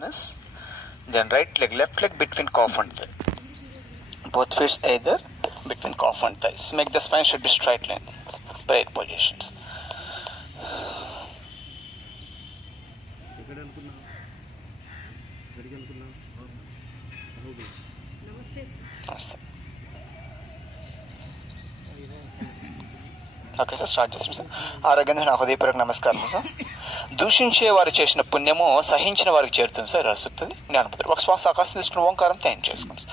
Then right leg, left leg between calf and thigh. Both feet either between calf and thighs. Make the spine should be straight line. Prayer positions. Namaste. Okay sir, start చేస్తాం sir. ఆరోగ్యంగా నా హృదయపూర్వక నమస్కారం sir. దూషించే వారు చేసిన పుణ్యము సహించిన వారికి చేరుతుంది సార్. రాస్తుంది జ్ఞానపత్రం. ఒక శ్వాస ఆకాశం తీసుకుని ఓంకారం తయారు చేసుకోండి సార్.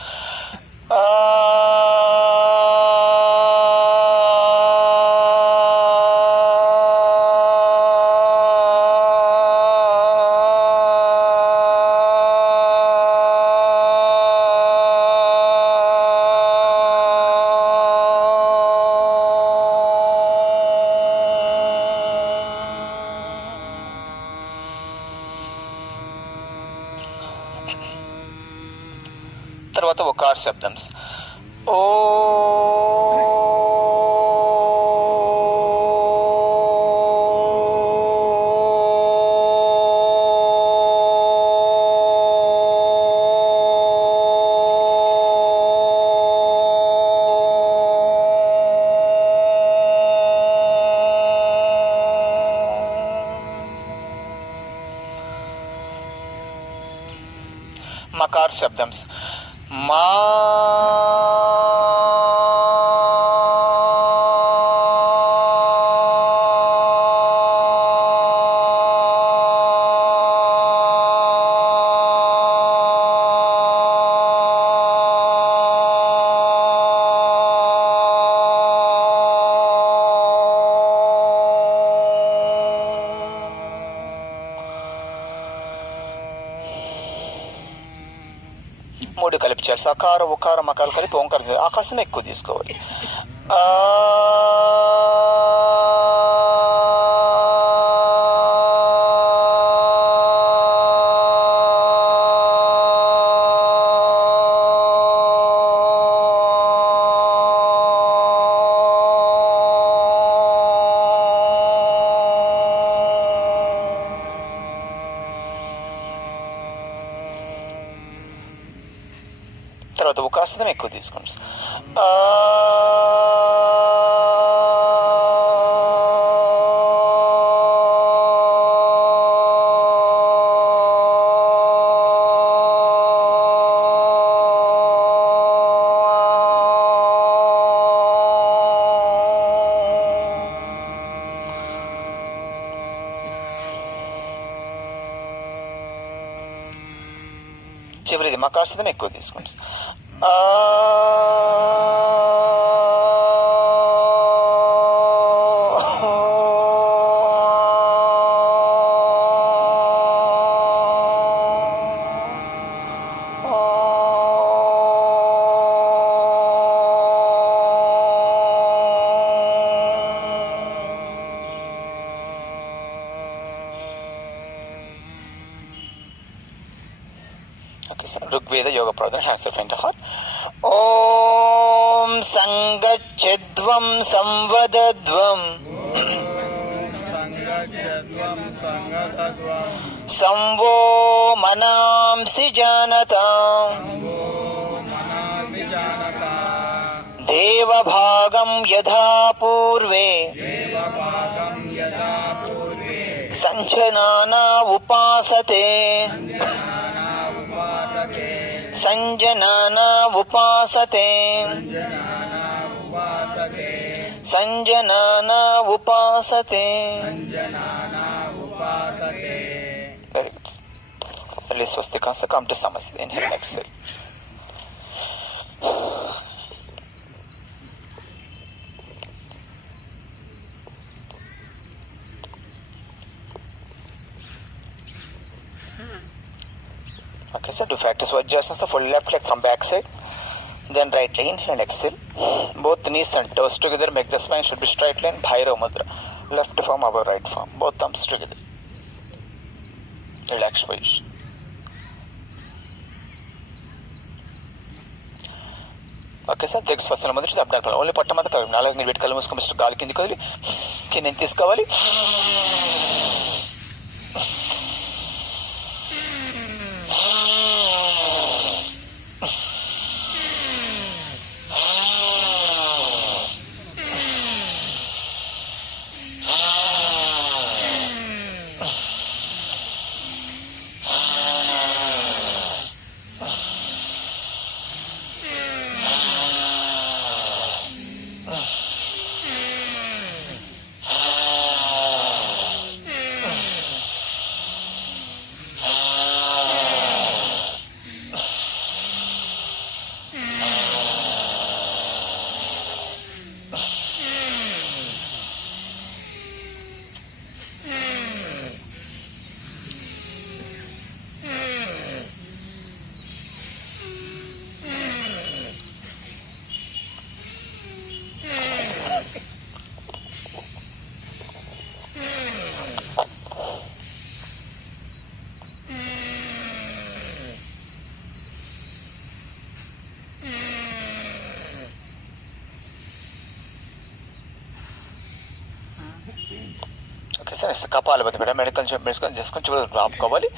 తర్వాత ఒక 6 శబ్దం. ఓ మకార్ శబ్దం. మా మూడు కలిపి చేయాలి. సకార ఉకార మకాలు కలిపి ఓంకారం. ఆకాశం ఎక్కువ తీసుకోవాలి. తర్వాత ఉకాసనం ఎక్కువ తీసుకోండి. చివరిది మకాసనం ఎక్కువ తీసుకోండి. ఋగ్వేద యోగ ప్రవచన. Hands of in the heart. ఓం సంగచ్చధ్వం సంవదధ్వం సంవో మనాంసి జానతాం దేవభాగం యథా పూర్వే సంజనానా ఉపాసతే సంజనానా ఉపాసతే సంజనానా ఉపాసతే. Very good. మళ్ళీ స్వస్తికాంస కమ్ టు సమస్య. Inhale, exhale. Okay, so do factors Vajrasanas. So full left leg from back side. Then right leg, inhale, exhale. Both knees and toes together. Make the spine should be straight line. Bhairava Mudra. Left palm above right palm. Both thumbs together. Relax position. Okay sir. దిగ్స్ first మొదటి అబ్డాక్టల్. Only పొట్ట మీద కళ్ళు. 4 నీళ్ళు పెట్టి కళ్ళు మూసుకొని మిస్టర్ గాలి కిందికి వదిలి కింద తీసుకోవాలి. ఓకే సార్, నెక్స్ట్ కపాలపతి మేడం, మెడికల్ మెడికల్ చేసుకొని చివరి ఆపుకోవాలి.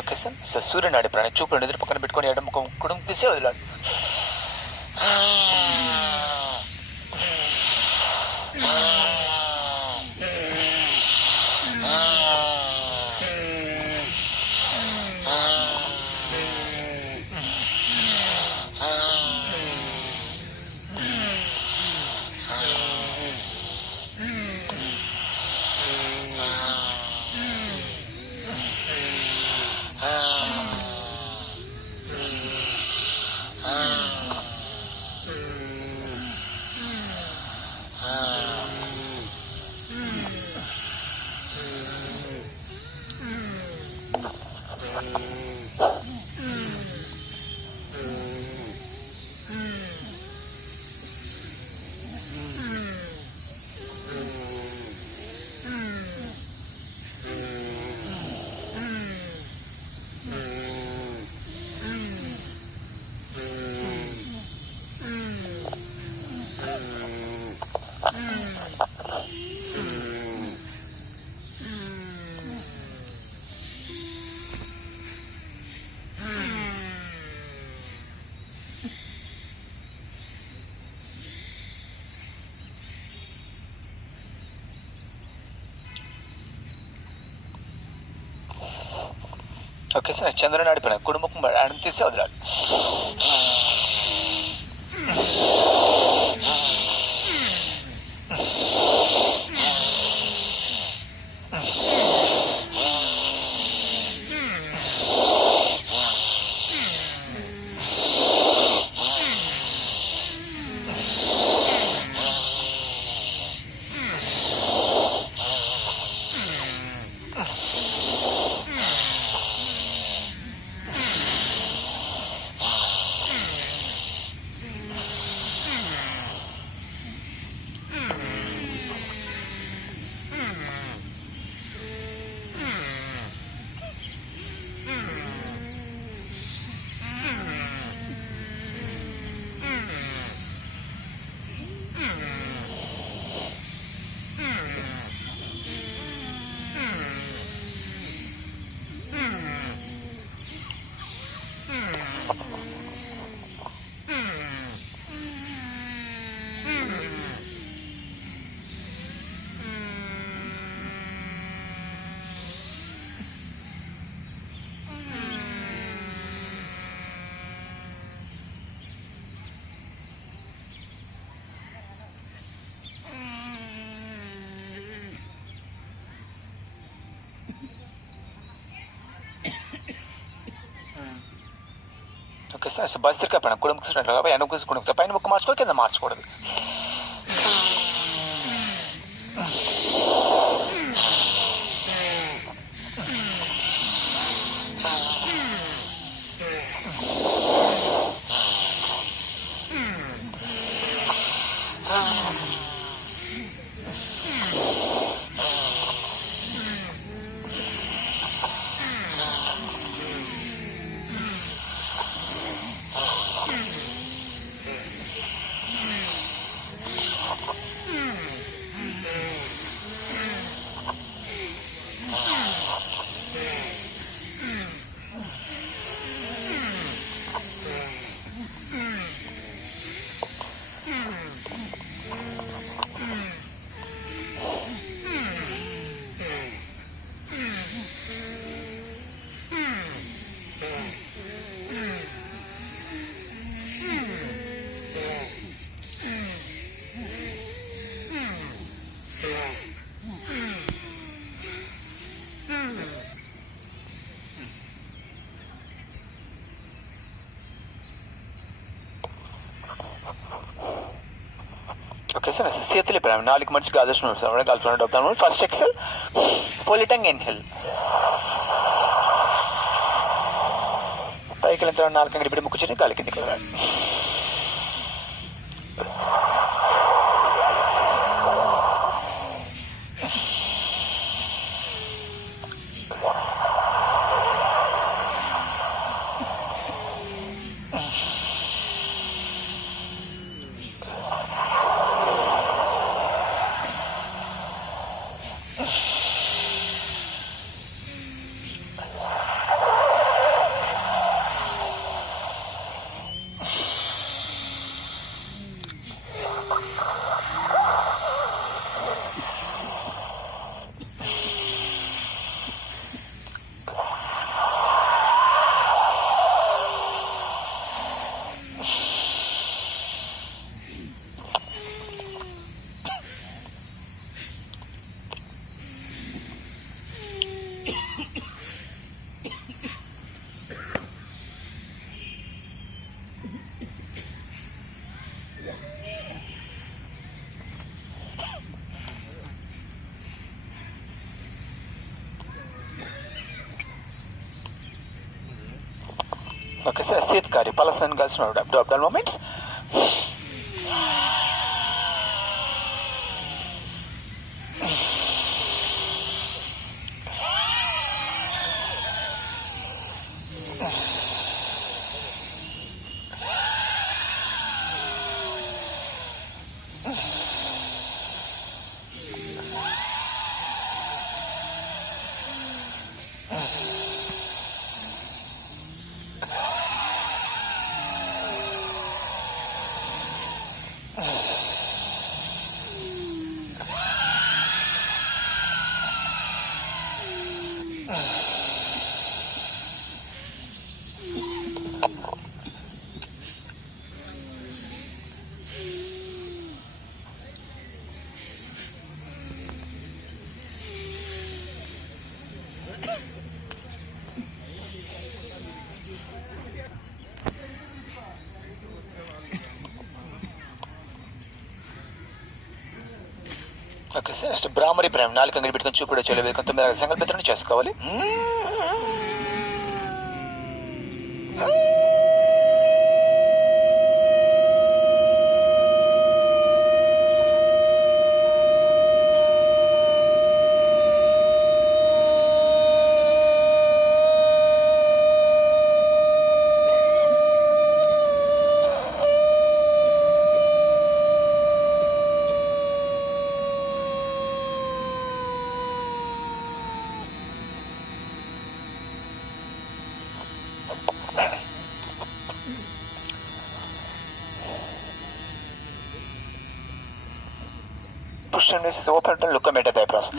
ఓకే సార్, సార్ సూర్యనాడి ప్రాణి చూపులను ఎదురు పక్కన పెట్టుకొని ఎడమ కుడుము తీసే వదిలాడు. ఓకే సార్, చంద్రుని ఆడిపోయిన కుటుంబం ఆడని తీసి వదిలాడు. ఓకే సార్, బస్తిరికా పైన కుడుము తీసుకున్నట్లుగా వెనక తీసుకుని పైన ముక్కు మార్చుకోవాలి, కింద మార్చకూడదు. సార్ చేతులు ఇప్పుడు 4 మనిషి కాల్చుకున్నాడు. ఫస్ట్ ఎక్సెల్ పోలిటంగ్ ఇన్హెల్ పైకి వెళ్ళిన తర్వాత 4 అంగడి ఇప్పుడు ముక్కుచుని గాలి కిందికి వెళ్ళాలి. ఓకే సార్ శీతకారి పలసన్ కలిసినాడు abdominal movements. Okay sir next బ్రాహ్మరి ప్రేమ 4 అంగడి పెట్టుకొని చూపుడు చేయలేదు 9 సంకల్పితలను చేసుకోవాలి. Push and is open to look at the eyebrows.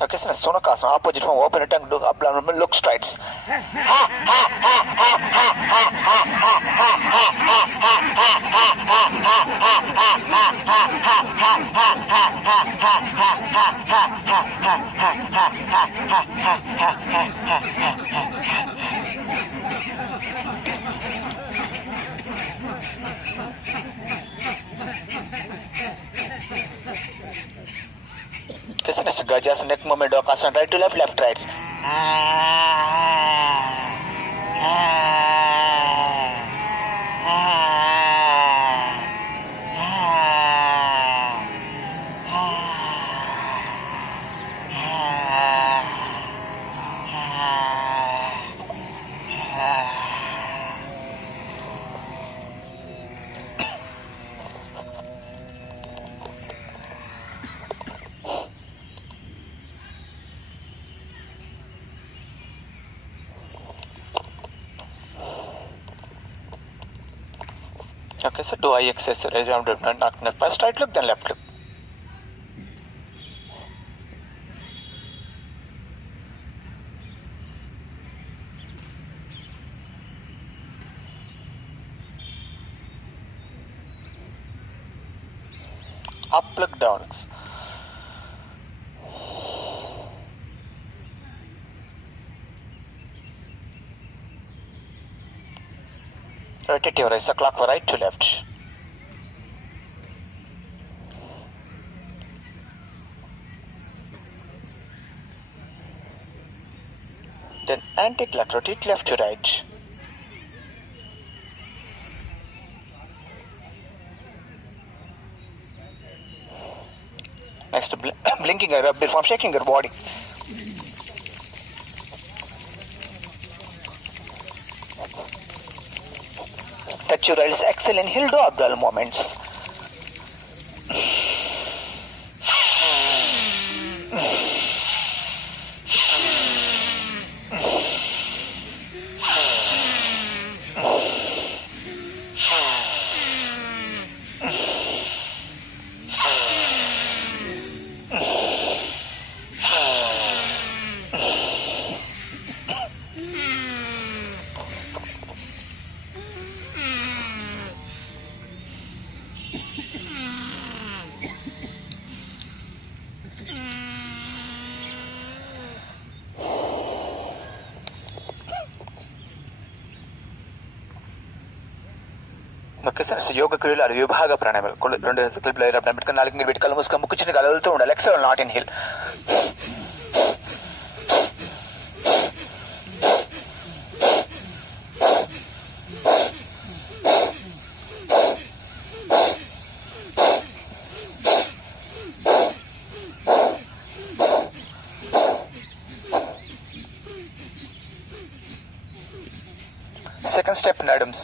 Okay, so Sonakasana, opposite from open tongue, look abdominal, look strides. Next, Gajas neck movement, Dokasana, right to left, left, right. Okay, so do I exercise around abdomen? First right look, then left look. Up look, down looks. Rotate your eyes clockwise right to left. Then anti-clock, rotate left to right. Next, blinking eye, rub before shaking your body. Touch your eyes, exhale, inhale, do abdominal movements. Okay sir, so యోగ క్రియలు అది విభాగ ప్రాణాయామాలు 2 క్లిప్లు అయినప్పుడు పెట్టుకుని 4 పెట్టి కళ్ళు మూసుకొని ముక్కు చిన్న కలుగుతూ ఉండాలి. Exhale not inhale. Second step in Adams.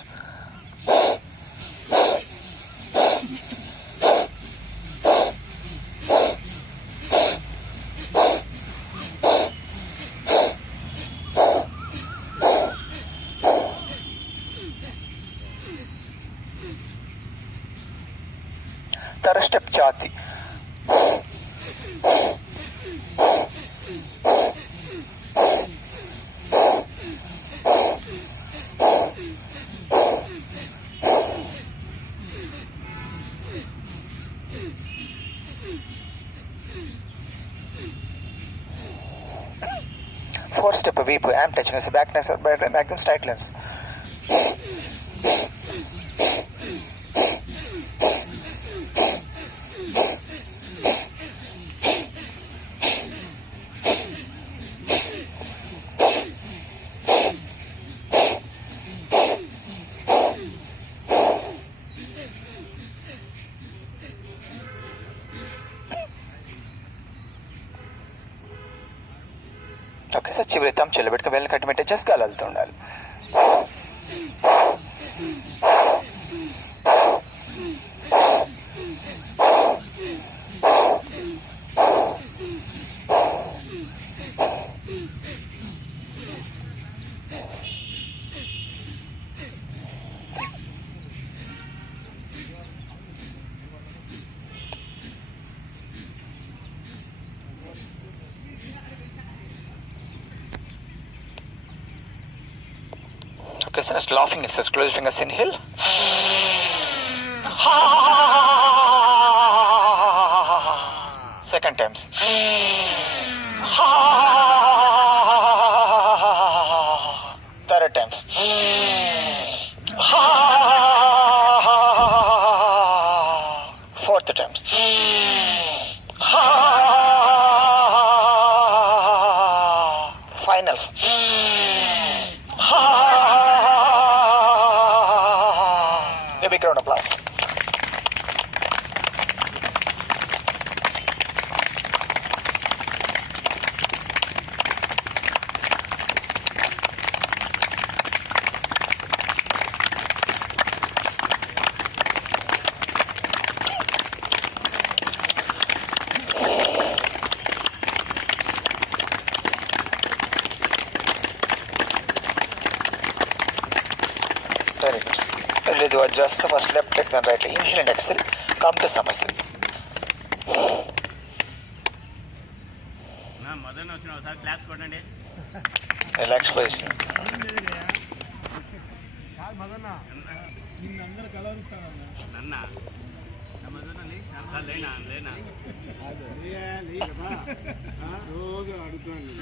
Third step Chati. Fourth step Vipu. I am touching his back neck, vacuum straight lens. Okay sir, చివరి తమ్ చెల్లబెట్టుకు వెళ్ళి కట్టిమెట్టే చేసి గాలుతూ ఉండాలి. Okay, so next laughing exercise. Close your fingers, inhale. Second times. Third times. Fourth times. Finals. A big round of applause. Very good. release the Vajrasana. First left leg, then right leg. Inhale and exhale. Come to Samasthiti. Relax position. రోజు అడుగుతాను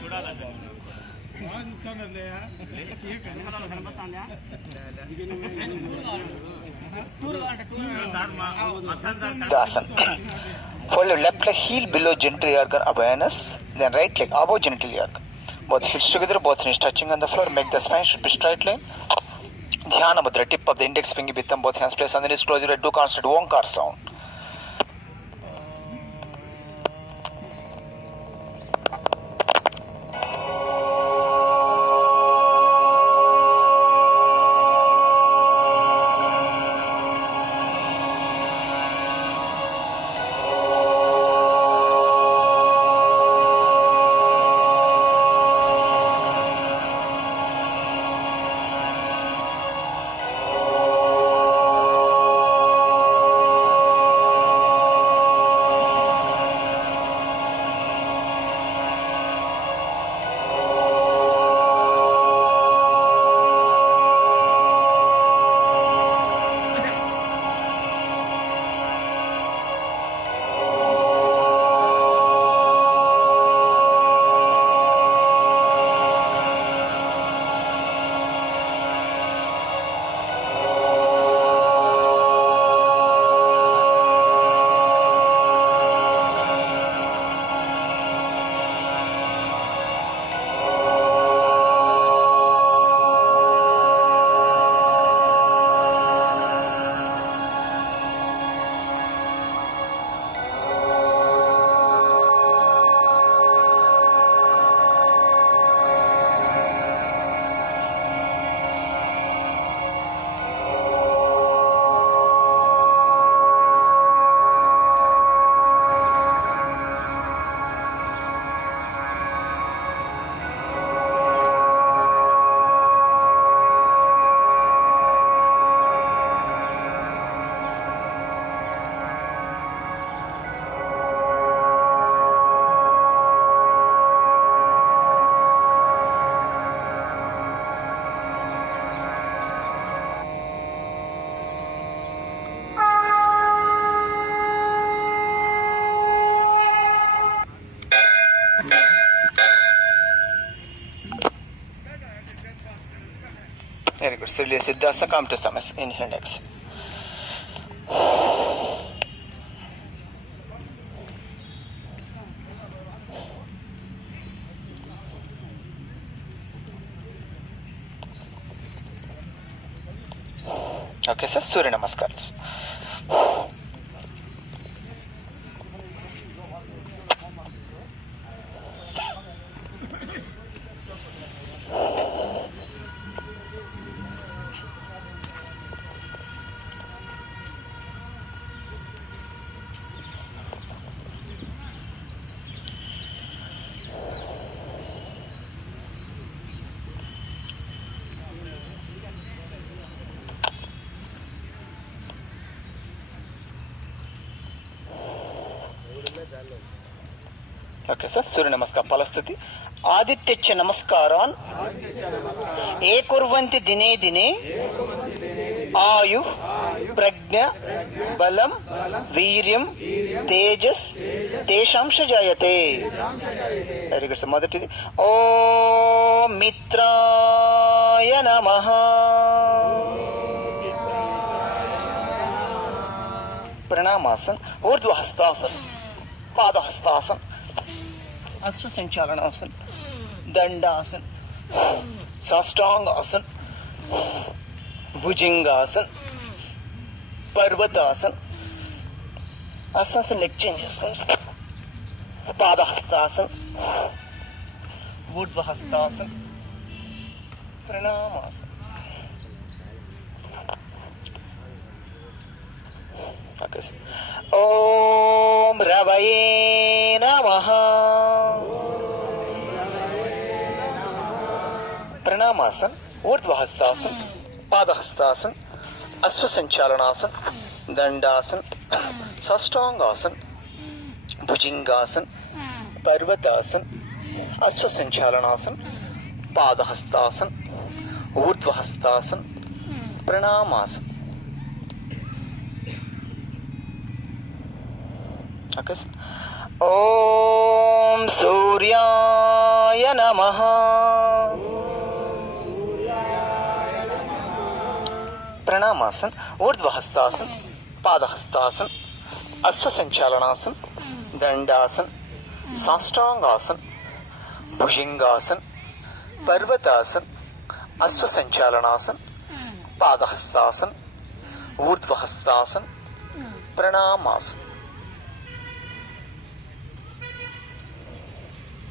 చూడాలంటే Dasan. Hold your left leg heel below genital organ awareness, then right leg above genital organ. Both hips together, both knees touching on the floor. Make the spine should be straight line. Dhyana mudra, tip of the index finger with them, both hands placed on the knees, close your head, do constant Omkar sound. Very good. So release Siddhasana, come to Samasthiti. Inhale and exhale. Okay, sir. Surya Namaskars. Okay sir. సూర్య నమస్కారం. ఫలస్థితి. ఆదిత్యచ్చ నమస్కారాన్ ఏ కుర్వంతి దినే దినే ఆయు ప్రజ్ఞ బలం వీర్యం తేజస్ తేషాంశ జాయతే. Very good sir. మొదటిది ఓం మిత్రాయ నమః. ప్రణామాసన్, ఊర్ధ్వహస్తాసన్, పాదహస్తాసన్, అశ్వసంచాలనాసన్, దండాసన్, సాష్టాంగాసన్, భుజంగాసన్, పర్వతాసన్. అశ్వాసన్ నెక్ చేంజ్ చేసుకోండి. పాదహస్తాసన్, ఊర్ధ్వహస్తాసన్, ప్రణామాసన్. Okay sir. ఓం రవయే నమః. ప్రణామాసన్. ऊर्ध्वहस्तासन, पादहस्तासन, अश्वसंचालनासन, दंडासन, साष्टांगासन, भुजंगासन, पर्वतासन, अश्वसंचालनासन, पादहस्तासन, ऊर्ध्वहस्तासन, प्रणामासन. Okay. ओम सूर्याय नमः. प्रणामासन, ऊर्ध्वहस्तासन, पादहस्तासन, अश्वसंचालनासन, दंडासन, साष्टांगासन, भुजंगासन, पर्वतासन, अश्वसंचालनासन, पादहस्तासन, ऊर्ध्वहस्तासन, प्रणामासन.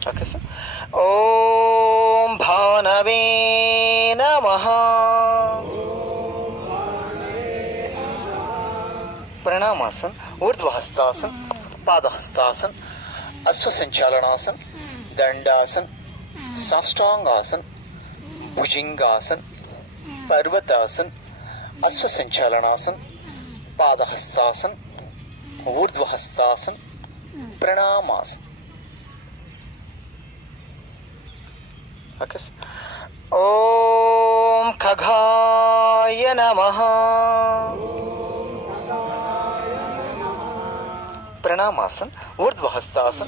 Okay, sir. ओम भानवे नमः. प्रणामासन, ऊर्ध्वहस्तासन, पादहस्तासन, अश्वसंचालनासन, दंडासन, साष्टांगासन, भुजंगासन, पर्वतासन, अश्वसंचालनासन, पादहस्तासन, ऊर्ध्वहस्तासन, प्रणामासन. Okay. ओम खगाय नमः. प्रणामासन, ऊर्ध्वहस्तासन,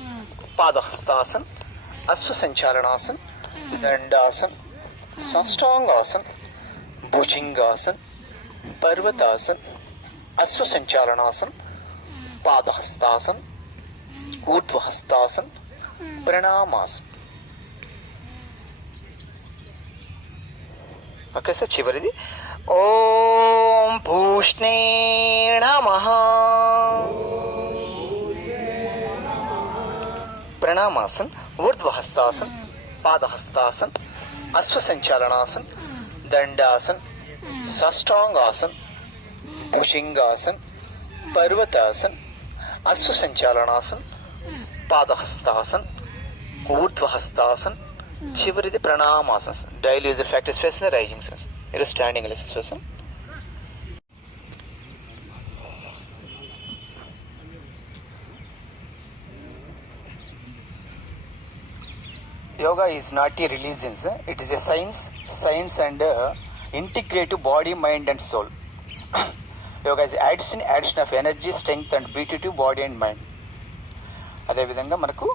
पादहस्तासन, अश्वसंचालनासन, दंडासन, साष्टांगासन, भुजंगासन, पर्वतासन, अश्वसंचालनासन, पादहस्तासन, ऊर्ध्वहस्तासन, प्रणामासन. Okay sir. చివరిది ఓం పూష్ణే నమః. ప్రణామాసన్, ఊర్ధ్వహస్తాసన్, పాదహస్తాసన్, అశ్వసంచాలనాసన్, దండాసన్, సాష్టాంగాసన్, భుజంగాసన్, పర్వతాసన్, అశ్వసంచాలనాసన్, పాదహస్తాసన్, ఊర్ధ్వహస్తాసన్, చివరిది ప్రణామాసన్. డైలీ యూజర్ ప్రాక్టీస్ చేసిన రైజింగ్ సెన్స్. మీరు స్టాండింగ్ లెసన్స్ చేస్తాం. Yoga is not a religion, it is a science and integrative body, mind and soul. Yoga is addition of energy, strength and beauty to body and mind. అదేవిధంగా మనకు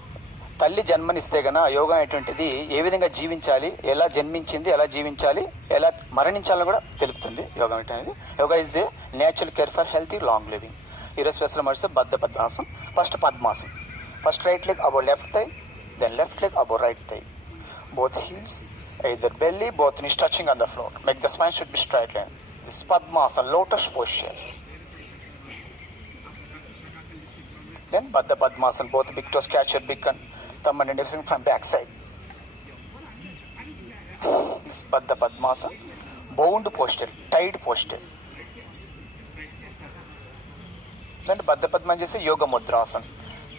తల్లి జన్మనిస్తే గన యోగా అనేటువంటిది ఏ విధంగా జీవించాలి, ఎలా జన్మించింది, ఎలా జీవించాలి, ఎలా మరణించాలో కూడా తెలుపుతుంది యోగా అనేది. Yoga is a natural care for healthy long living. ఈరోజు స్పెషల్ మర్స్ బద్ధ పద్మాసనం. ఫస్ట్ పద్మాసనం. First right leg above left thigh, then left leg above right thigh. Both heels, either belly, both knees touching on the floor. Make the spine should be straight line. This Padmasana, lotus posture. Then Baddha Padmasana, both big toes catch your big thumb and index from back side. This Baddha Padmasana, bound posture, tied posture. Then Baddha Padmasana is Yoga Mudrasana.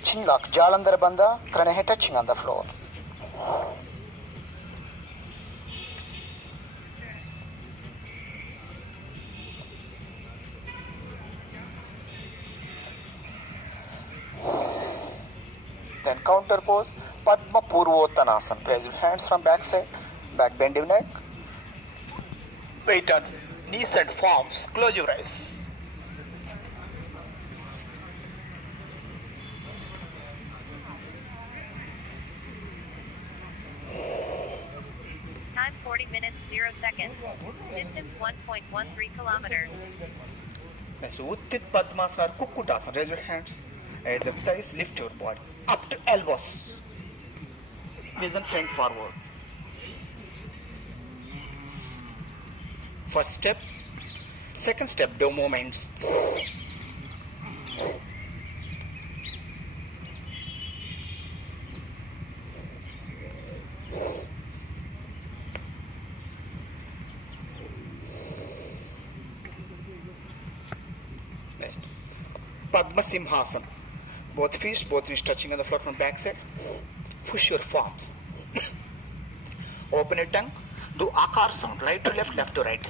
Chin lock, Jalandhar Bandha, Kranahe touching on the floor. Then counter pose, Padma Purvottanasana. Raise your hands from back side, back bend your neck. Weight on knees and palms, close your eyes. Time 40 minutes 0 seconds. Distance 1.13 kilometers. Next, Utthit Padmasana or Kukkutasana. Raise your hands. At the thighs, lift your body up to elbows. Knees and front forward. First step. Second step, do movements. Next, Padma Simhasana. Both feet, both knees touching on the floor from back side. Push your palms. Open your tongue. Do akar sound, right to left, left to right.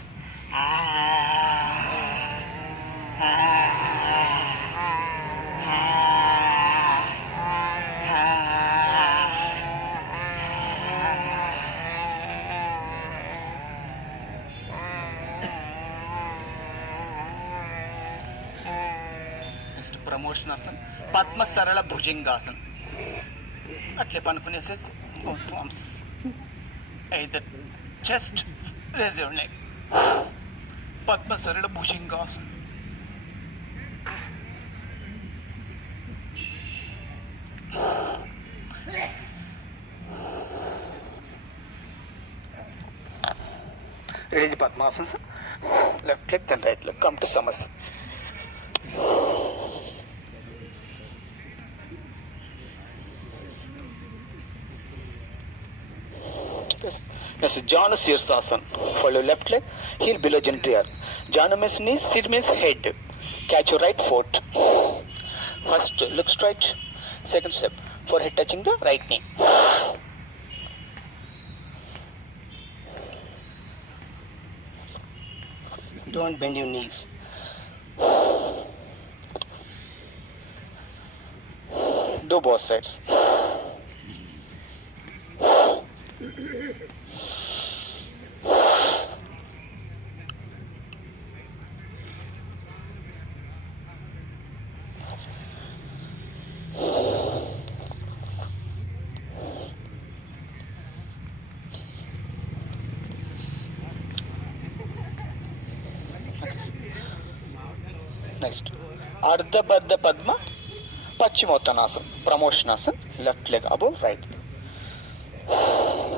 Next promotionasana, Padma Sarala Bhujangasana. అట్లే పనుకునేసేసి both arms either chest, raise your neck. Padma Sarala Bhujangasana. Release Padmasana, sir. Left leg, then right leg. Come to Samasthiti. Yes, Janu Sirsasana. Follow left leg, heel below genital. Janu means knees, Sir means head. Catch your right foot. First, look straight. Second step, forehead touching the right knee. Don't bend your knees. Do both sides. Next, Ardha Baddha Padma, Paschimottanasana, Promotionasana, left leg above right.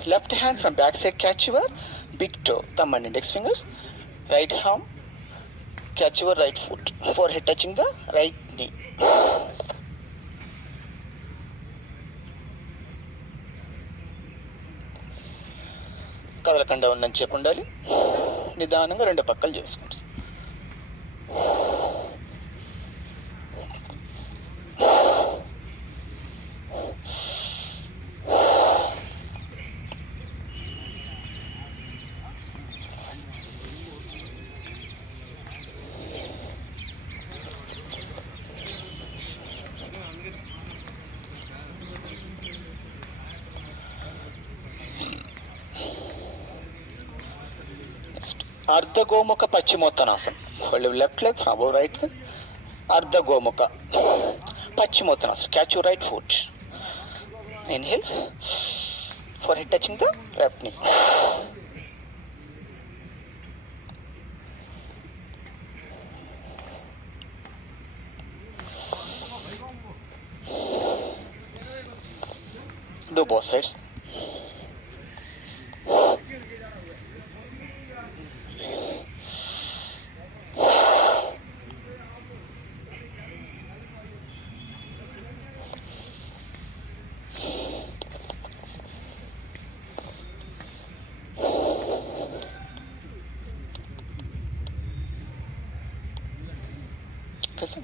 Left hand from back side, catch your big toe, thumb and index fingers. Right arm, catch your right foot, forehead touching the right knee. కదలకుండా ఉందని చెప్పి ఉండాలి. నిదానంగా రెండు పక్కలు చేసుకోండి. Ardha Gomukha Paschimottanasana. Hold your left leg from above right leg. Ardha Gomukha Paschimottanasana. Catch your right foot. Inhale. Forehead touching the left knee. Do both sides.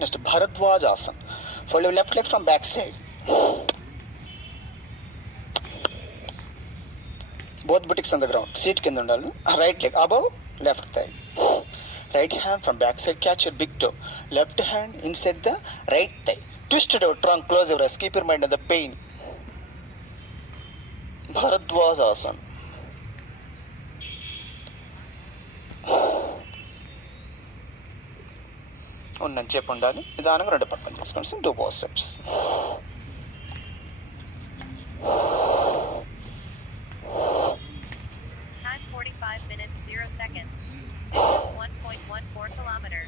Next, Bharadwaj Asana. Fold your left leg from back side. Both buttocks on the ground. Seat కింద ఉండాలి. Right leg above, left thigh. Right hand from back side, catch your big toe. Left hand inside the right thigh. Twist your trunk, close your eyes. Keep your mind on the pain. Bharadwaj Asana. ఉందని చెప్పి ఉండాలి. నిదానంగా రెండు పక్కన చేసుకోండి. Do both sides. Time 45 minutes 0 seconds. Distance 1.14 kilometer.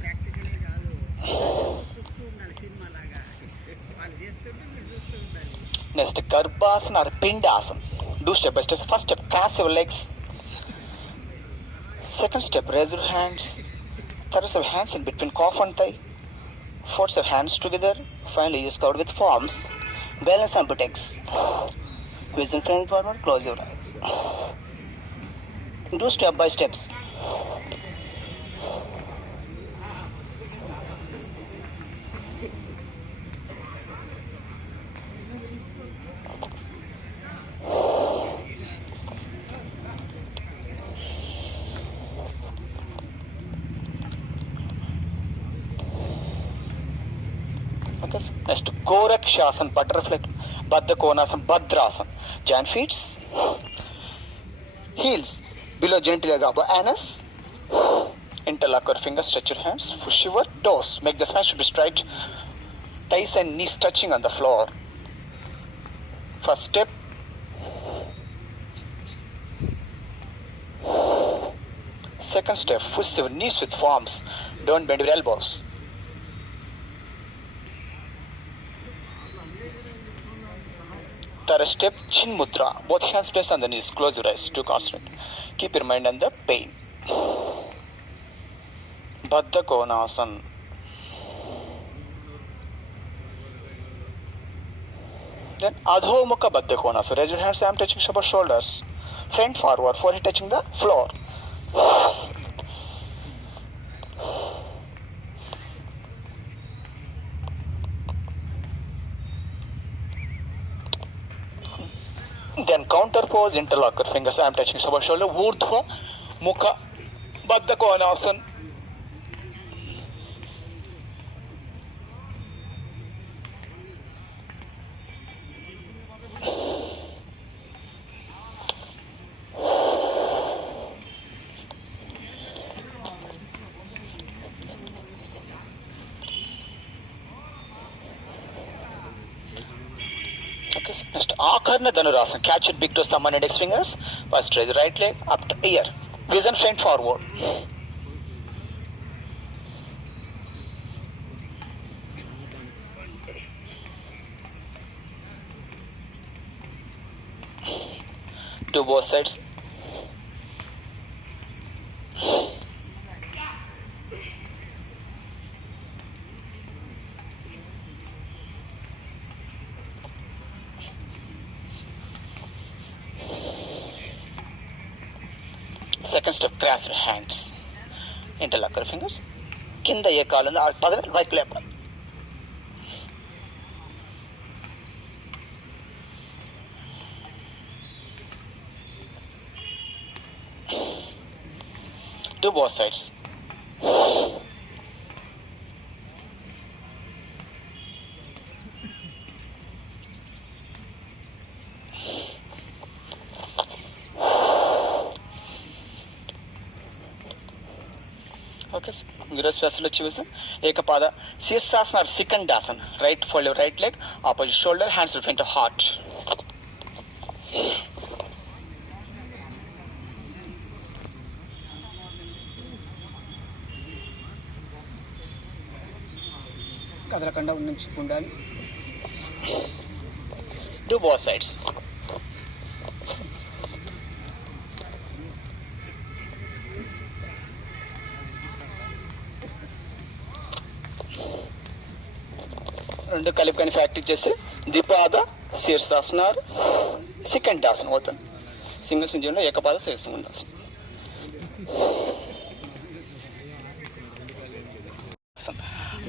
ప్రాక్టికలే కాదు, చూస్తూ ఉండాలి సినిమా లాగా. వాళ్ళు చేస్తుంటే మీరు చూస్తూ ఉండాలి. Next, Garbhasana or Pindasana. Do step by step. First step, cross your legs. Second step, raise your hands. Third step, hands in between calf and thigh. Fourth step, hands together. Finally, use covered with palms. Balance on buttocks. Vision front forward, close your eyes. Do step by steps. Okay. Next, Gorakshasana, butterfly, Baddha Konasana, Bhadrasana. Giant feet, heels below gently above anus. Interlock your fingers, stretch your hands, push your toes. Make the spine should be straight. Thighs and knees touching on the floor. First step. Second step, push your knees with palms. Don't bend your elbows. Third step, Chin Mudra. Both hands placed on the knees. Close your eyes to concentrate. Keep your mind on the pain. Baddha Konasana. Then Adho Mukha Baddha Konasana. Raise your hands, arm touching above shoulders. Front forward, forehead touching the floor. Then counter pose, interlock your fingers, arm touching above shoulder. Urdhva Mukha Baddha Konasana. Okay, next Akarna Dhanurasana. Catch your big toes, thumb and index fingers. First raise right leg up to ear. Vision front forward. To both sides. Second step, cross your hands. Interlock your fingers. Kinda ye kaalu undi, aa padani వైపు లేపాలి. To both sides. Okay, Girasvasula choose Ekapada, Sirsasana or Sikandasana. Right, fold your right leg, opposite shoulder, hands in front of heart. కదలకుండా నుంచి ఉండాలి. Do both sides. రెండు కలిపి కానీ practice చేస్తే ద్విపాద శీర్షాసన సికండాసన అవుతుంది. సింగిల్ సింజంలో ఏకపాద శీర్షాసన.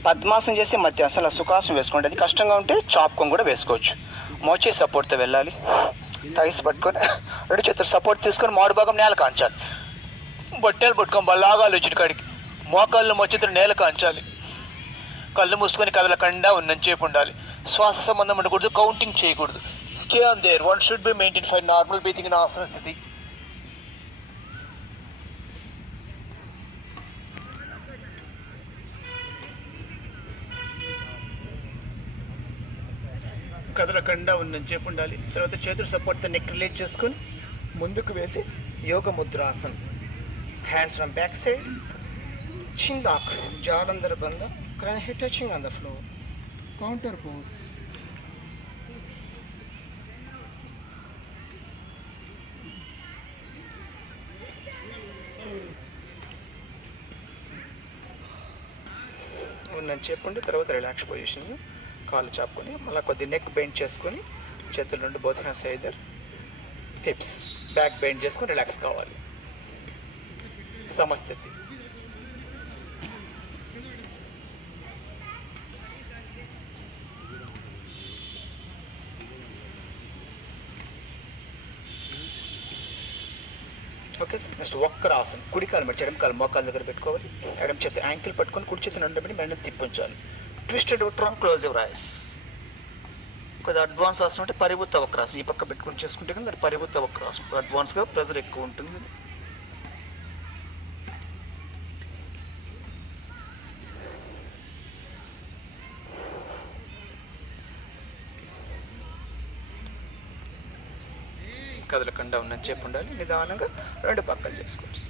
పద్మాసనం చేసి మధ్యాసనం సుఖాసనం వేసుకోండి. అది కష్టంగా ఉంటే చాప్కొని కూడా వేసుకోవచ్చు. మోచే సపోర్ట్తో వెళ్ళాలి. థైస్ పట్టుకొని రెండు చేతులు సపోర్ట్ తీసుకొని మాడు భాగం నేల కాంచాలి. బొట్టెలు పట్టుకొని బలాగాలు వచ్చిన కాడికి మోకాళ్ళు మోచేతులు నేల కాంచాలి. కళ్ళు మూసుకొని కదలకుండా ఉన్నంచేపు ఉండాలి. శ్వాస సంబంధం ఉండకూడదు, కౌంటింగ్ చేయకూడదు. Stay on there. One should be maintain for normal breathing in ఆసన స్థితి. కదలకుండా ఉన్నంచేపు ఉండాలి. తర్వాత చేతులు సపోర్ట్తో నెక్ రిలీజ్ చేసుకొని ముందుకు వేసి యోగ ముద్రాసన్. Hands from back side. Chin lock, jaw under bandha, crown head touching on the floor. Counter pose. ఉన్నని చెప్పండి. తర్వాత రిలాక్స్ పొజిషన్, కాళ్ళు చాపుకొని మళ్ళీ కొద్ది నెక్ బెండ్ చేసుకొని చేతుల నుండి both hands either hips back bend చేసుకొని రిలాక్స్ కావాలి. సమస్థితి. ఓకే. Okay sir. నెక్స్ట్ వక్రాసన్. కుడి కాలు మడిచి ఎడమ కాలు మోకాల దగ్గర పెట్టుకోవాలి. ఎడమ చేతి యాంకిల్ పట్టుకొని కుడి చేతిని నడుమని మెడ తిప్పించాలి. Twisted trunk, close your eyes. కొద్దిగా అడ్వాన్స్ ఆసనం అంటే పరిభూత వక్రాసనం. ఈ పక్క పెట్టుకొని చేసుకుంటే కానీ అది పరిభూత వక్రాసనం. అడ్వాన్స్గా ప్రెజర్ ఎక్కువ ఉంటుంది. కదలకుండా ఉన్నది చెప్పు ఉండాలి. నిదానంగా రెండు పక్కలు చేసుకోవచ్చు.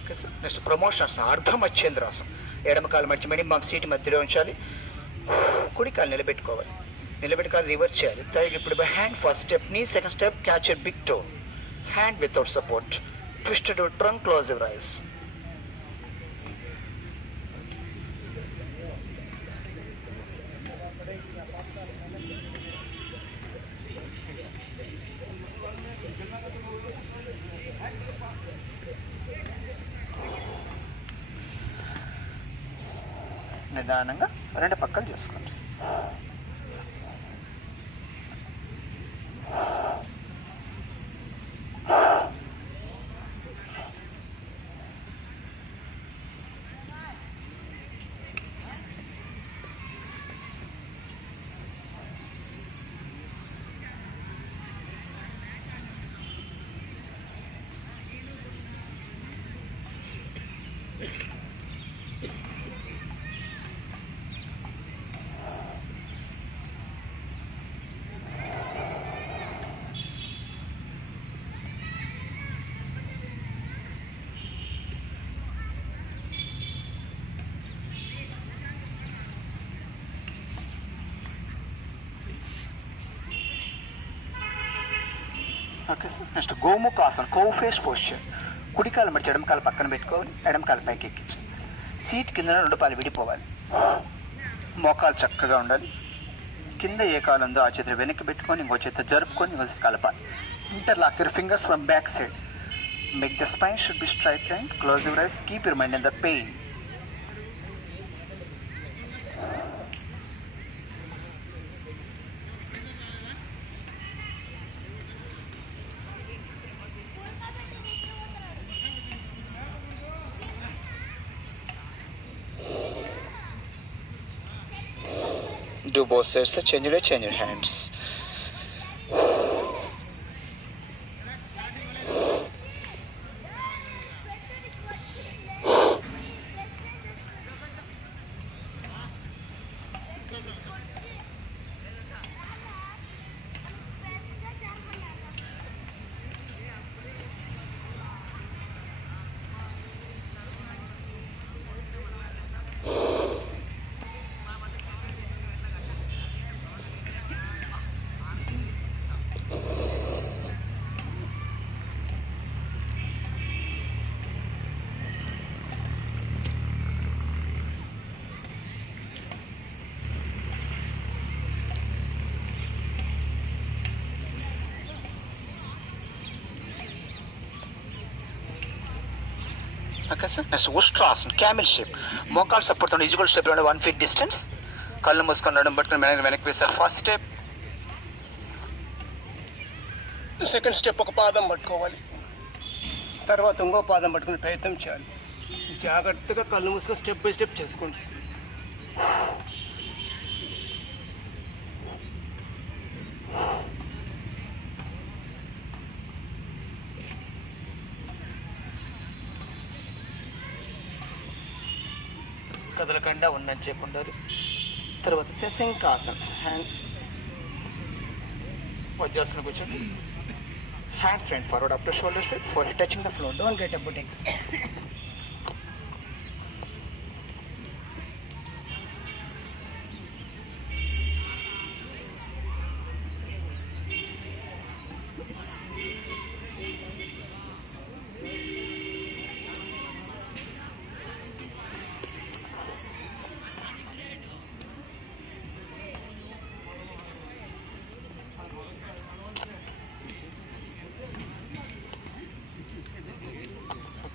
Okay sir. నెక్స్ట్ ప్రమోషనాసనం, అర్ధమచ్చేంద్రాసనం. ఎడమ కాలు మడిచి మినిమం సీట్ మధ్యలో ఉంచాలి. కుడి కాలు నిలబెట్టుకోవాలి. నిలబెట్టి కాలు రివర్స్ చేయాలి. థర్డ్ ఇప్పుడు by hand first step, knee second step, catch your big toe, hand without support, twisted your trunk, close your eyes. నిదానంగా రెండు పక్కలు చేసుకోండి. Okay sir. నెక్స్ట్ గోముఖాసనం, కో ఫేస్ పోస్చర్. కుడి కాలు మడిచి ఎడమ కాలు పక్కన పెట్టుకోవాలి. ఎడమ కాలు పైకి ఎక్కించాలి. సీట్ కింద రెండు పాలు విడిపోవాలి. మోకాలు చక్కగా ఉండాలి. కింద ఏ కాలు ఉందో ఆ చేతి వెనక్కి పెట్టుకొని ఇంకో చేతి జరుపుకొని ఇంకో చేతి కలపాలి. Interlock your fingers from back side. Make the spine should be straight line. Close your eyes. Keep your mind in the pain. Do both sides, change your hands. Okay sir. Next ఉష్ట్రాసన్, camel shape. మోకాలు support తో ఈజ్వల్ shape లో 1 feet distance. కళ్ళు మూసుకొని నడుము పట్టుకొని వెనక్కి వేస్తారు. First step. సెకండ్ స్టెప్ ఒక పాదం పట్టుకోవాలి. తర్వాత ఇంకో పాదం పట్టుకునే ప్రయత్నం చేయాలి. జాగ్రత్తగా కళ్ళు మూసుకొని స్టెప్ బై స్టెప్ చేసుకోండి. కదలకుండా ఉందని చెప్పి ఉండాలి. తర్వాత శశంకాసన్, హ్యాండ్ వజ్రాసనం కూర్చోండి. Hands front forward up to shoulder straight, for touching the floor, don't get a buttocks.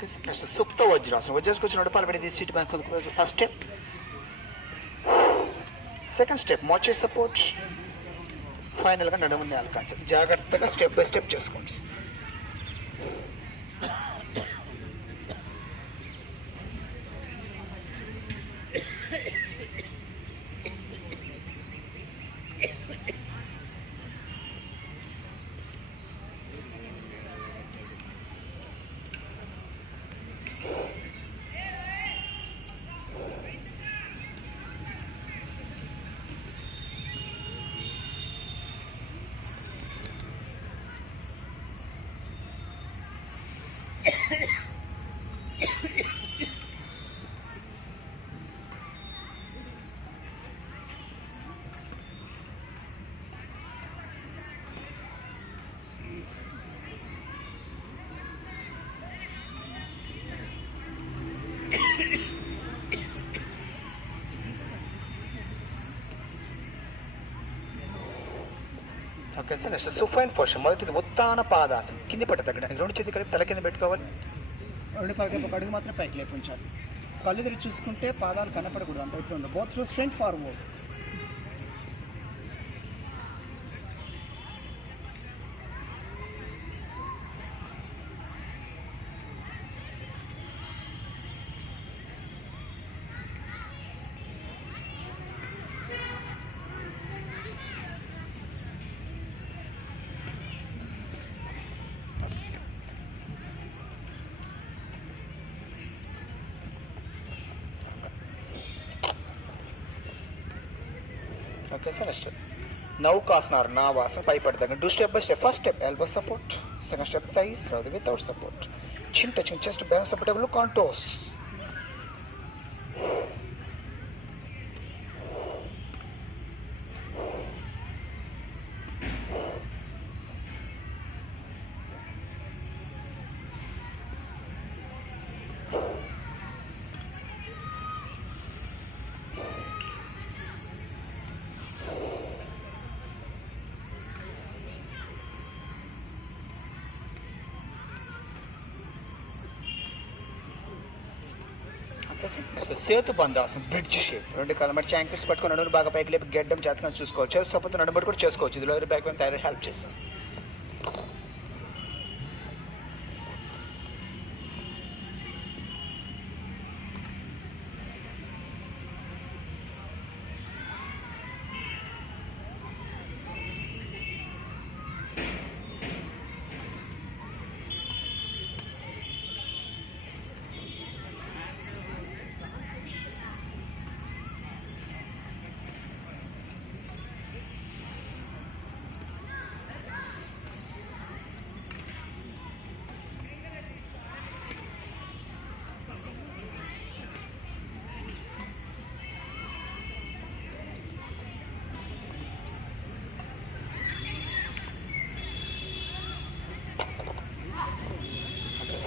Okay, so next Supta Vajrasana. Vajrasana kuchina nadapalu pedi seat payina kunduku. First step. Second step, moche support. Final గా నడుముని అల్కాంచాలి. జాగ్రత్తగా step by step చేసుకోండి. Okay sir, next supine position. మొదటిది ఉత్తాన పాదాసనం. కింది పట్ట తగ్గడానికి రెండు చేతి కలిపి తల కింద పెట్టుకోవాలి. రెండు పక్కన ఒక అడుగు మాత్రం పైకి లేపు ఉంచాలి. కళ్ళు తిరిగి చూసుకుంటే పాదాలు కనపడకూడదు, అంత ఇట్లా ఉండదు. Both straight forward. Okay sir, next నౌకాసనారు. నావాసన పై పడతాను. Do step by step. First step elbow support. Second step thighs. తర్వాత without support. Chin touching chest back supportable కాంటోస్. సేతు బంధాసనం, బ్రిడ్జ్ షేప్. రెండు కాళ్ళ మట్టి యాంకిల్స్ పట్టుకుని నడుము బాగా పైకి లేపి గడ్డం జాతకం చూసుకోవచ్చు. చేస్తూ సపోర్ట్ నడుబడి కూడా చేసుకోవచ్చు. ఇది లోయర్ బ్యాక్ థైరాయిడ్ హెల్ప్ చేస్తుంది.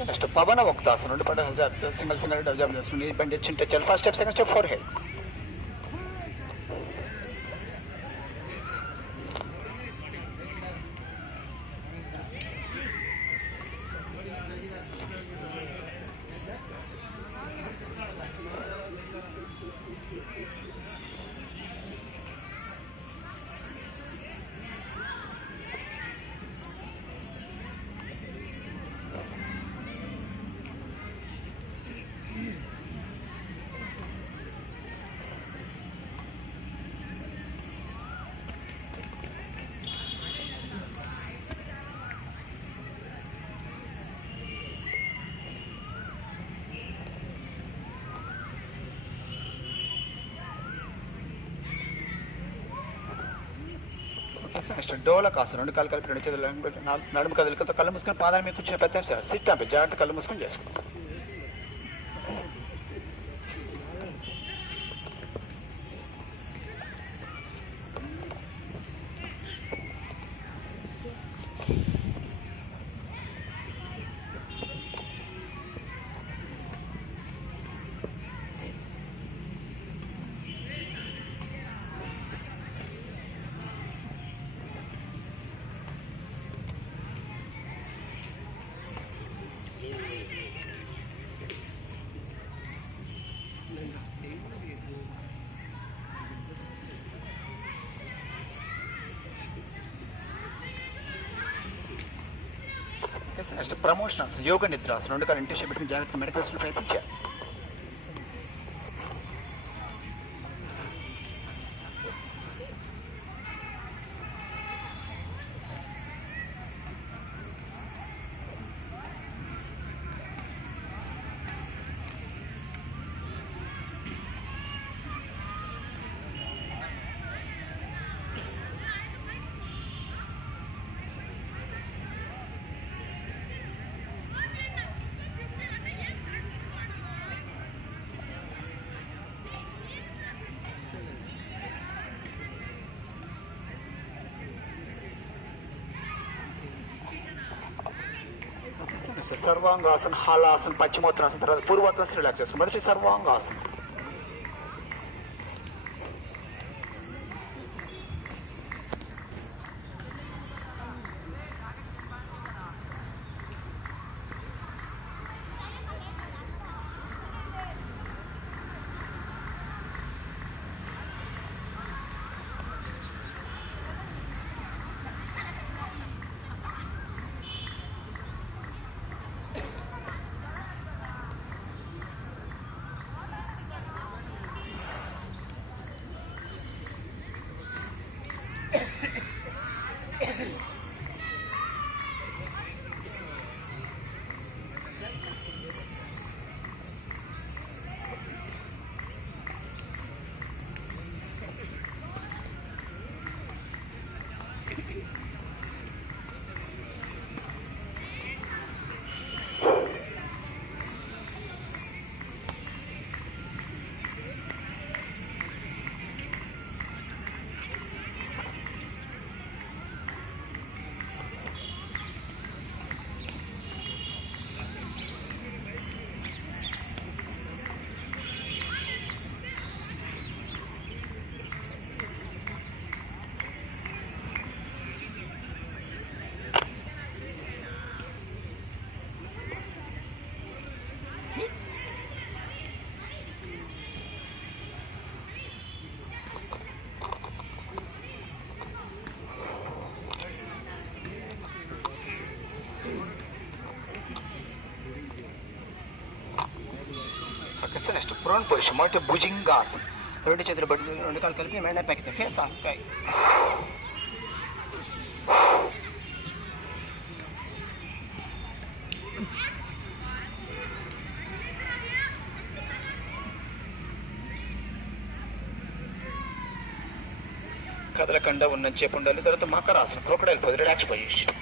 నెక్స్ట్ పవన వక్తాసనం. రెండు పడ సింగిల్ సింగిల్ అబ్జర్వ్ చేసుకుని బండి చిన్న touch. First step, second step, forehead. Next డోలకాసనం. రెండు కాళ్ళు కలిపి రెండు చేతులు నడుము కదలికతో కళ్ళు మూసుకొని పాదాల మీద కూర్చుని పెద్ద సిట్ అంటే జాగ్రత్త కళ్ళు మూసుకొని చేసుకో. నెక్స్ట్ ప్రమోషన్ ఆసనం, యోగ నిద్రాసనం. 2 కాళ్ళు ఇంటిషి పెట్టుకుని జాగ్రత్తగా మెడకు వేసుకుని ప్రయత్నించాలి. సర్వాంగాసన్, హాలాసన్, పశ్చిమోత్తరాసన్, తర్వాత పూర్వోత్తరాసన్ రిలాక్స్ చేస్తాం. మొదటి సర్వాంగాసన్. నెక్స్ట్ ప్రోన్ పొజిషన్, మొదటి భుజింగాసన్. 2 చేతులు బట్టి 2 కాళ్ళు కలిపి మెడ పైకి ఫేస్ ఆన్ స్కై. కదలకుండా ఉన్న చేపు ఉండాలి. తర్వాత మకరాసనం, crocodile pose, relax position.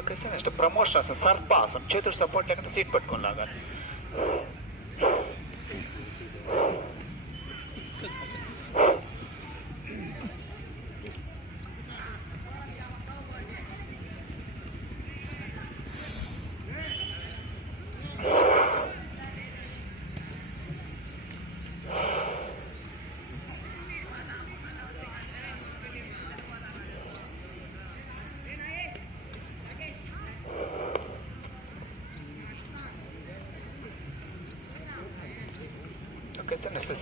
Okay sir. Next ప్రమోషన్ ఆసనం, సర్పాసనం. చేతులు సపోర్ట్ లేకుండా సీట్ పట్టుకొని లాగాలి.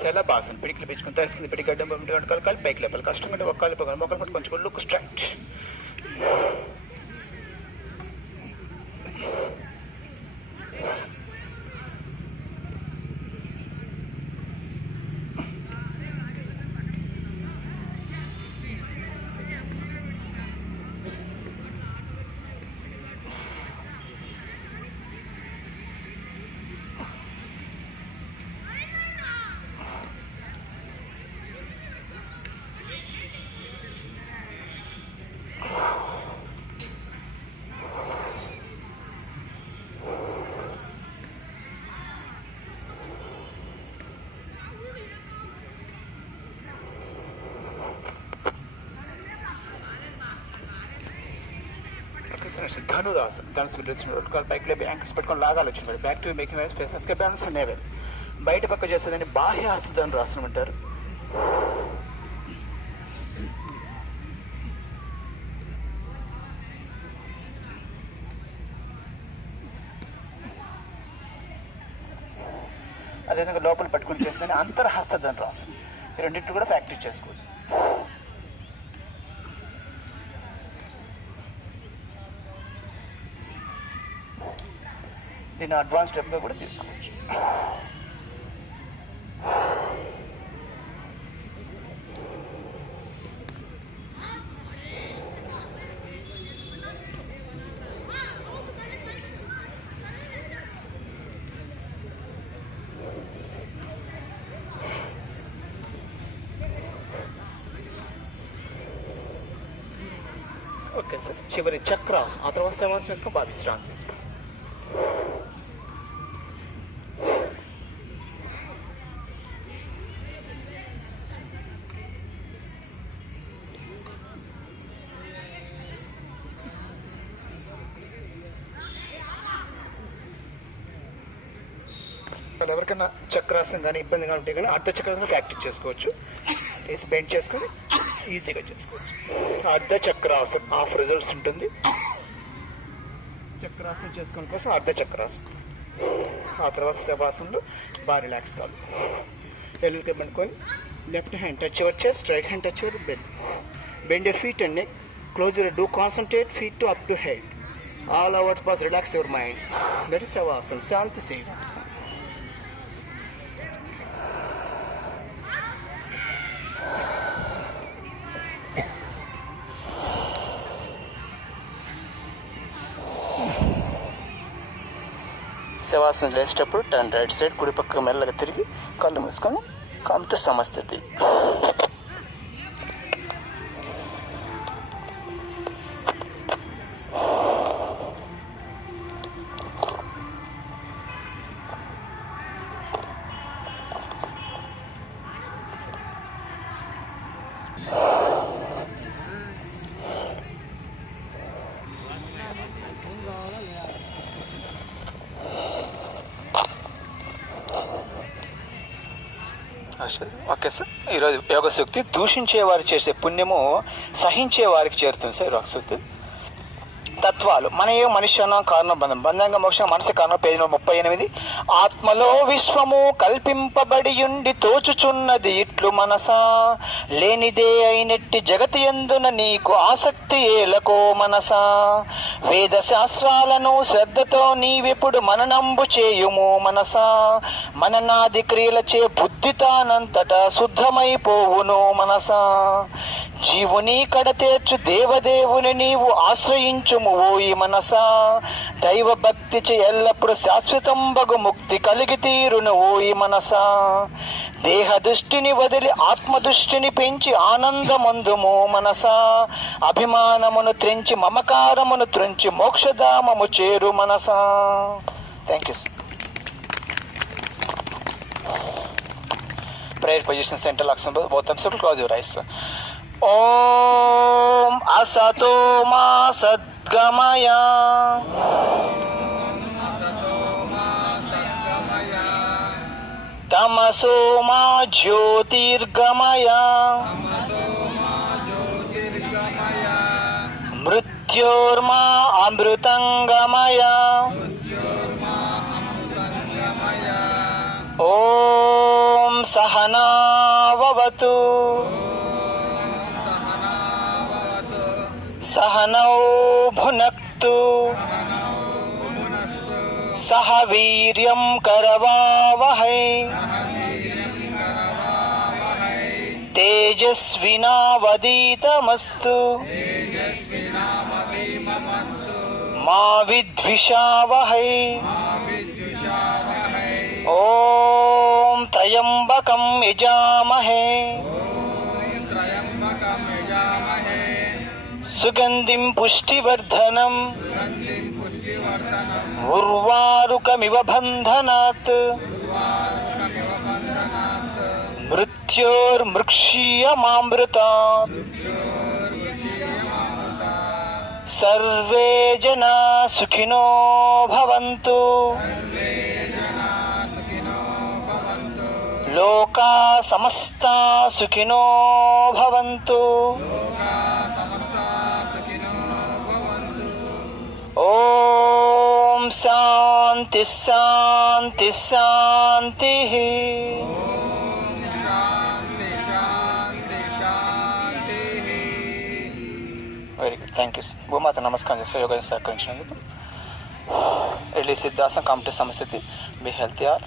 శలభాసన్, పిడికిలు పెంచుకుని తరిసింది పిడి గడ్డం 2 కాళ్ళు కలిపి పైకి లేపాలి. కష్టం అంటే 1 కాలు మొక్కలు పట్టు కొంచెం లుక్ స్ట్రైట్. ధనురాసన్, ధనుసు డ్రెస్ 2 కాళ్ళు పైకి లేపి యాంకిల్స్ పెట్టుకొని లాగాలి. వచ్చింది back to making face balance navel. బయట పక్క చేసేదాన్ని బాహ్య హస్త ధనురాసనం అంటారు. అదేవిధంగా లోపల పట్టుకుని చేస్తుందని అంతర్హస్త ధనురాసనం. ఈ రెండింటిని కూడా ప్రాక్టీస్ చేసుకోవచ్చు. దీన్ని అడ్వాన్స్ స్టెప్గా కూడా తీసుకోవచ్చు. ఓకే సార్, చివరి చక్రాసనం, ఆ తర్వాత శవాసనం వేసుకొని బాగా విశ్రాంతి తీసుకోండి. ఎవరికైనా చక్రాసనం కానీ ఇబ్బందిగా ఉంటే కానీ అర్ధ చక్రాసనం ప్రాక్టీస్ చేసుకోవచ్చు. వేసి బెండ్ చేసుకొని ఈజీగా చేసుకోవచ్చు. అర్ధ చక్రాసనం హాఫ్ రిజల్ట్స్ ఉంటుంది. చక్రాసనం చేసుకోవడం కోసం అర్ధ చక్రాసనం, ఆ తర్వాత శవాసనంలో బాగా రిలాక్స్ కావాలి. ఎల్లుకి పడుకొని left hand touch your chest, right hand touch your bed. Bend your feet and neck, close your, do concentrate feet to up to head. All over pass relax your mind. That is శవాసనం, శాంతి సేవ. శవాసనం లేచేటప్పుడు turn right side, కుడి పక్క మెల్లగా తిరిగి కళ్ళు మూసుకొని కమ్ టు సమస్థితి. ఓకే సార్, ఈరోజు యోగ సూక్తి, దూషించే వారు చేసే పుణ్యము సహించే వారికి చేరుతుంది సార్. యోగ సూక్తి తత్వాలు. మనయే మనిషి అన్న కారణం బంధం, బంధంగ మోక్షం మనసు కారణం. పేజీ 38. ఆత్మలో విశ్వము కల్పింపబడియుండి తోచుచున్నది ఇట్లు మనసా, లేనిదే అయినట్టి జగతి యందున నీకు ఆసక్తి ఏలకో మనసా. వేద శాస్త్రాలను శ్రద్ధతో నీవెప్పుడు మననంబు చేయుము మనసా. మననాది క్రియలచే బుద్ధి తానంతటా శుద్ధమైపోవును మనసా. జీవుని కడతేర్చు దేవదేవుని నీవు ఆశ్రయించుము ఓయి మనసా. దైవ భక్తి చే ఎల్లప్పుడు శాశ్వతం బగు ముక్తి కలిగి తీరును ఓయి మనసా. దేహ దృష్టిని వదిలి ఆత్మ దృష్టిని పెంచి ఆనందమందుము మనసా. అభిమానమును త్రెంచి మమకారమును త్రెంచి మోక్షధామము చేరు మనసా. Thank you. Prayer position centre లక్ష్మణ బౌద్ధం సుల్ క్లోజ్ యువర్ ఐస్. ఓం అసతో మా సద్గమయ, తమసో మా జ్యోతిర్గమయ, మృత్యోర్మా అమృతంగమయ. ఓం సహనావతు సహనౌ భునక్తు సహ వీర్యం కరవావహై తేజస్వినావదీతమస్తు మా విద్విషావహై. ఓం త్రయంబకం యజామహే సుగంధిం పుష్టివర్ధనం ఉర్వారుకమివ బంధనాత్. మృత్యోర్మృక్షీయమామృతాత్. సర్వే జనా సుఖినో భవంతు. లోకా సమస్తా సుఖినో భవంతు. ఓం శాంతి శాంతి శాంతి శాంతి. Very good, thank you. భూమాత నమస్కారం చేస్తే యోగా సహకరించినందుకు. రిలీజ్ సిద్ధాసనం కాంపిటీ సమస్థితి. Be healthy are